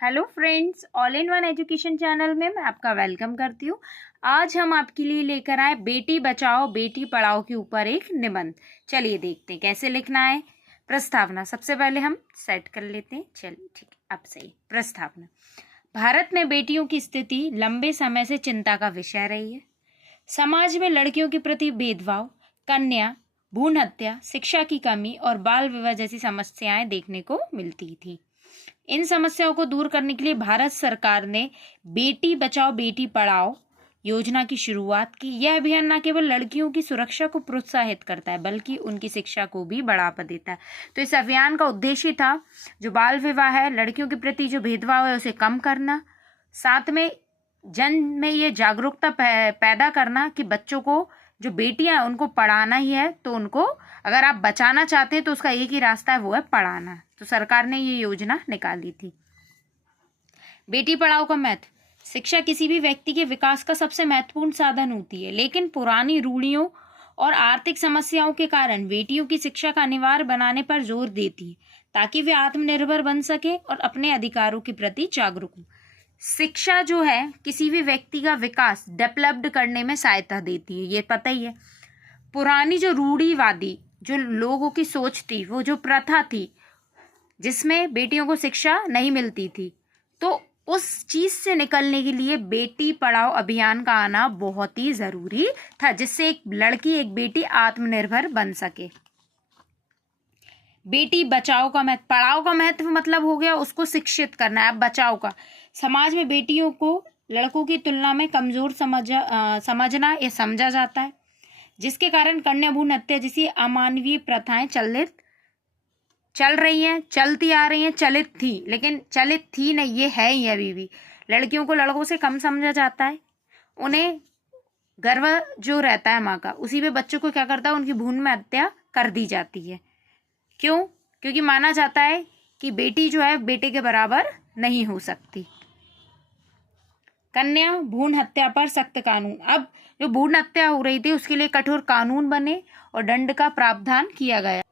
Hello friends, all in one education channel में मैं आपका वेलकम करती हूँ। आज हम आपके लिए लेकर आए बेटी बचाओ बेटी पढ़ाओ के ऊपर एक निबंध। चलिए देखते हैं कैसे लिखना है। प्रस्तावना सबसे पहले हम सेट कर लेते हैं। चलिए ठीक है, अब सही। प्रस्तावना। भारत में बेटियों की स्थिति लंबे समय से चिंता का विषय रही है। समाज में लड़कियों के प्रति भेदभाव, कन्या भ्रूण हत्या, शिक्षा की कमी और बाल विवाह जैसी समस्याएं देखने को मिलती थी। इन समस्याओं को दूर करने के लिए भारत सरकार ने बेटी बचाओ बेटी पढ़ाओ योजना की शुरुआत की। यह अभियान न केवल लड़कियों की सुरक्षा को प्रोत्साहित करता है बल्कि उनकी शिक्षा को भी बढ़ावा देता है। तो इस अभियान का उद्देश्य था जो बाल विवाह है, लड़कियों के प्रति जो भेदभाव है उसे कम करना, साथ में जन में ये जागरूकता पैदा करना कि बच्चों को जो बेटियां हैं उनको पढ़ाना ही है। तो उनको अगर आप बचाना चाहते हैं तो उसका एक ही रास्ता है, वो है पढ़ाना। तो सरकार ने ये योजना निकाली थी। बेटी पढ़ाओ का महत्व। शिक्षा किसी भी व्यक्ति के विकास का सबसे महत्वपूर्ण साधन होती है, लेकिन पुरानी रूढ़ियों और आर्थिक समस्याओं के कारण बेटियों की शिक्षा का अनिवार्य बनाने पर जोर देती है ताकि वे आत्मनिर्भर बन सके और अपने अधिकारों के प्रति जागरूक हो। शिक्षा जो है किसी भी व्यक्ति का विकास डेवलप्ड करने में सहायता देती है, ये पता ही है। पुरानी जो रूढ़िवादी जो लोगों की सोच थी, वो जो प्रथा थी जिसमें बेटियों को शिक्षा नहीं मिलती थी, तो उस चीज से निकलने के लिए बेटी पढ़ाओ अभियान का आना बहुत ही जरूरी था, जिससे एक लड़की एक बेटी आत्मनिर्भर बन सके। बेटी बचाओ का महत्व। पढ़ाओ का महत्व मतलब हो गया उसको शिक्षित करना है। अब बचाओ का, समाज में बेटियों को लड़कों की तुलना में कमजोर समझना या समझा जाता है, जिसके कारण कन्या भ्रूण हत्या जैसी अमानवीय प्रथाएं चल रही हैं, चलती आ रही हैं। चलित थी, लेकिन चलित थी नहीं, ये है ही अभी भी। लड़कियों को लड़कों से कम समझा जाता है। उन्हें गर्व जो रहता है माँ का, उसी पे बच्चों को क्या करता है, उनकी भ्रूण में हत्या कर दी जाती है। क्यों? क्योंकि माना जाता है कि बेटी जो है बेटे के बराबर नहीं हो सकती। कन्या भ्रूण हत्या पर सख्त कानून। अब जो भ्रूण हत्या हो रही थी उसके लिए कठोर कानून बने और दंड का प्रावधान किया गया।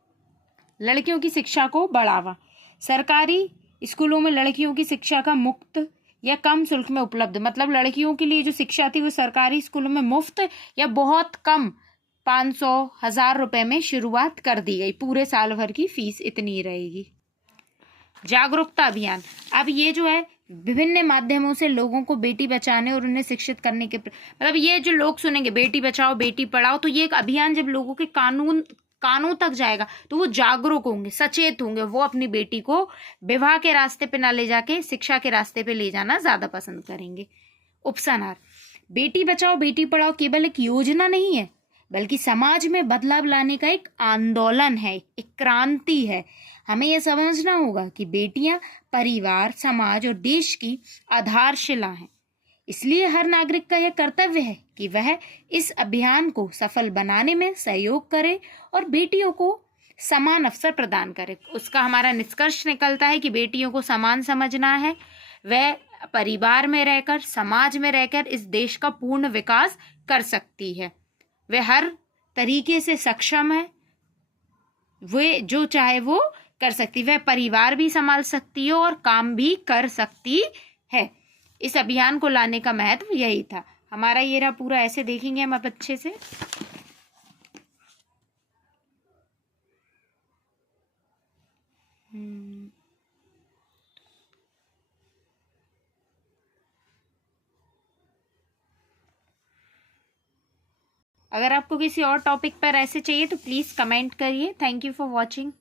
लड़कियों की शिक्षा को बढ़ावा। सरकारी स्कूलों में लड़कियों की शिक्षा का मुफ्त या कम शुल्क में उपलब्ध, मतलब लड़कियों के लिए जो शिक्षा थी वो सरकारी स्कूलों में मुफ्त या बहुत कम 500-1000 रुपए में शुरुआत कर दी गई। पूरे साल भर की फीस इतनी रहेगी। जागरूकता अभियान। अब ये जो है विभिन्न माध्यमों से लोगों को बेटी बचाने और उन्हें शिक्षित करने के, मतलब ये जो लोग सुनेंगे बेटी बचाओ बेटी पढ़ाओ, तो ये एक अभियान जब लोगों के कानों तक जाएगा तो वो जागरूक होंगे, सचेत होंगे। वो अपनी बेटी को विवाह के रास्ते पे ना ले जाके शिक्षा के रास्ते पे ले जाना ज्यादा पसंद करेंगे। उपसंहार। बेटी बचाओ बेटी पढ़ाओ केवल एक योजना नहीं है बल्कि समाज में बदलाव लाने का एक आंदोलन है, एक क्रांति है। हमें यह समझना होगा कि बेटियां परिवार, समाज और देश की आधारशिला हैं। इसलिए हर नागरिक का यह कर्तव्य है कि वह इस अभियान को सफल बनाने में सहयोग करे और बेटियों को समान अवसर प्रदान करे। उसका हमारा निष्कर्ष निकलता है कि बेटियों को समान समझना है। वह परिवार में रहकर, समाज में रहकर इस देश का पूर्ण विकास कर सकती है। वह हर तरीके से सक्षम है, वे जो चाहे वो कर सकती। वह परिवार भी संभाल सकती है और काम भी कर सकती है। इस अभियान को लाने का महत्व यही था। हमारा ये रहा पूरा, ऐसे देखेंगे हम अब अच्छे से। अगर आपको किसी और टॉपिक पर ऐसे चाहिए तो प्लीज़ कमेंट करिए। Thank you for watching.